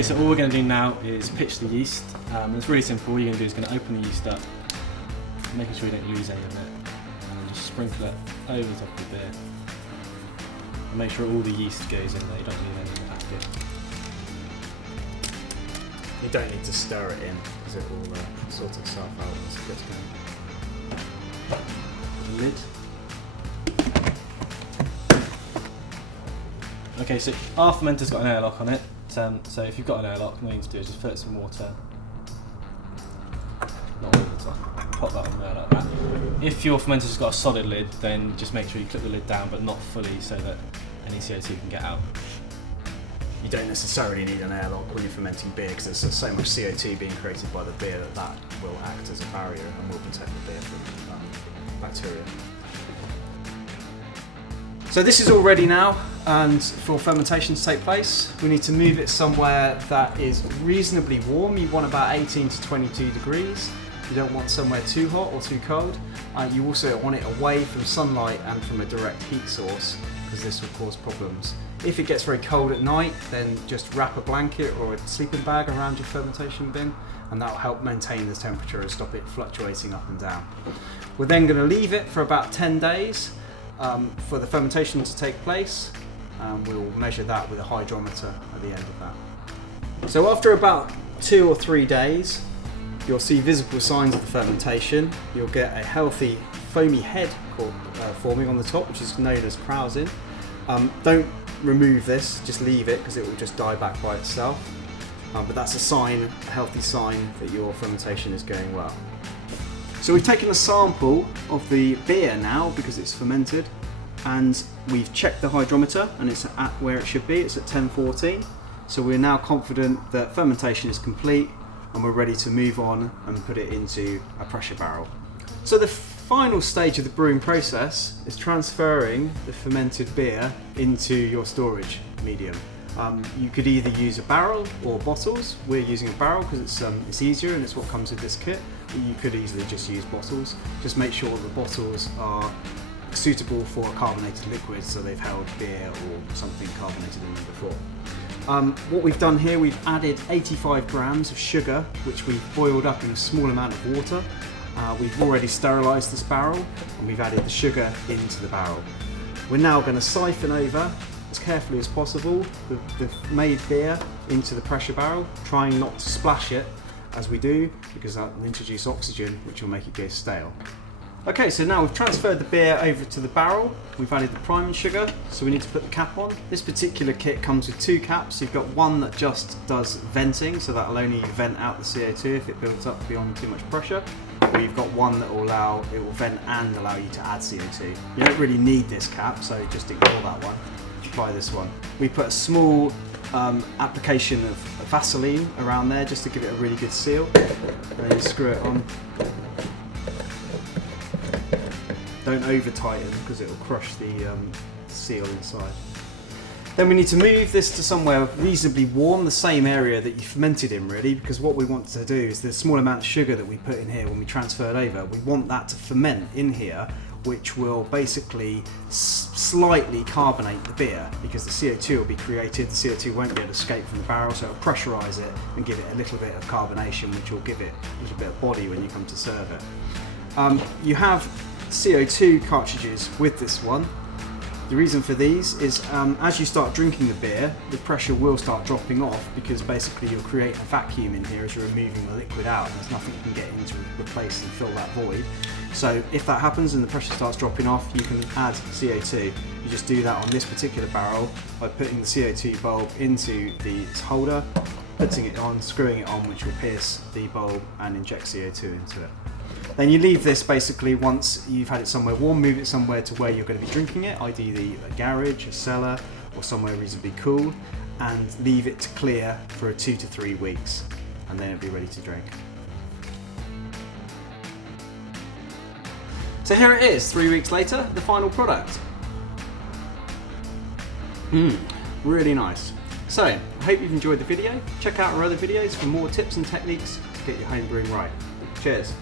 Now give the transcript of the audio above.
Okay, so all we're going to do now is pitch the yeast. It's really simple. All you're going to do is going to open the yeast up, making sure you don't lose any of it, and just sprinkle it over the top of the beer. And make sure all the yeast goes in there, you don't leave any in the packet. You don't need to stir it in because it will sort itself out once it gets going. The lid. Okay, so our fermenter's got an airlock on it, so if you've got an airlock, all you need to do is just fill it with some water. Not all the time. Pop that on there like that. If your fermenter's got a solid lid, then just make sure you clip the lid down, but not fully, so that any CO2 can get out. You don't necessarily need an airlock when you're fermenting beer because there's so much CO2 being created by the beer that will act as a barrier and will protect the beer from bacteria. So this is all ready now, and for fermentation to take place, we need to move it somewhere that is reasonably warm. You want about 18 to 22 degrees. You don't want somewhere too hot or too cold. You also want it away from sunlight and from a direct heat source, because this will cause problems. If it gets very cold at night, then just wrap a blanket or a sleeping bag around your fermentation bin, and that will help maintain the temperature and stop it fluctuating up and down. We're then going to leave it for about 10 days for the fermentation to take place. We'll measure that with a hydrometer at the end of that. So after about 2 or 3 days, you'll see visible signs of the fermentation. You'll get a healthy foamy head forming on the top, which is known as krausen. Don't remove this, just leave it because it will just die back by itself. But that's a sign, a healthy sign that your fermentation is going well. So we've taken a sample of the beer now because it's fermented, and we've checked the hydrometer and it's at where it should be, it's at 1014. So we're now confident that fermentation is complete and we're ready to move on and put it into a pressure barrel. So the final stage of the brewing process is transferring the fermented beer into your storage medium. You could either use a barrel or bottles. We're using a barrel because it's easier and it's what comes with this kit. You could easily just use bottles. Just make sure the bottles are suitable for a carbonated liquid, so they've held beer or something carbonated in them before. What we've done here, we've added 85 grams of sugar, which we've boiled up in a small amount of water. We've already sterilised this barrel and we've added the sugar into the barrel. We're now going to siphon over as carefully as possible the made beer into the pressure barrel, trying not to splash it as we do, because that will introduce oxygen, which will make it go stale. Okay, so now we've transferred the beer over to the barrel. We've added the priming sugar, so we need to put the cap on. This particular kit comes with 2 caps. You've got one that just does venting, so that'll only vent out the CO2 if it builds up beyond too much pressure. We've got one that will vent and allow you to add CO2. You don't really need this cap, so just ignore that one. Try this one. We put a small application of Vaseline around there just to give it a really good seal. And then you screw it on. Don't over tighten because it will crush the seal inside. Then we need to move this to somewhere reasonably warm, the same area that you fermented in really, because what we want to do is the small amount of sugar that we put in here when we transfer it over, we want that to ferment in here, which will basically slightly carbonate the beer because the CO2 will be created, the CO2 won't be able to escape from the barrel, so it'll pressurise it and give it a little bit of carbonation, which will give it a little bit of body when you come to serve it. You have CO2 cartridges with this one. The reason for these is as you start drinking the beer, the pressure will start dropping off because basically you'll create a vacuum in here as you're removing the liquid out, and there's nothing you can get in to replace and fill that void. So if that happens and the pressure starts dropping off, you can add CO2. You just do that on this particular barrel by putting the CO2 bulb into the holder, putting it on, screwing it on, which will pierce the bulb and inject CO2 into it. Then you leave this basically once you've had it somewhere warm, move it somewhere to where you're going to be drinking it, ideally a garage, a cellar, or somewhere reasonably cool, and leave it to clear for 2 to 3 weeks, and then it'll be ready to drink. So here it is, 3 weeks later, the final product. Really nice. So, I hope you've enjoyed the video. Check out our other videos for more tips and techniques to get your home brewing right. Cheers.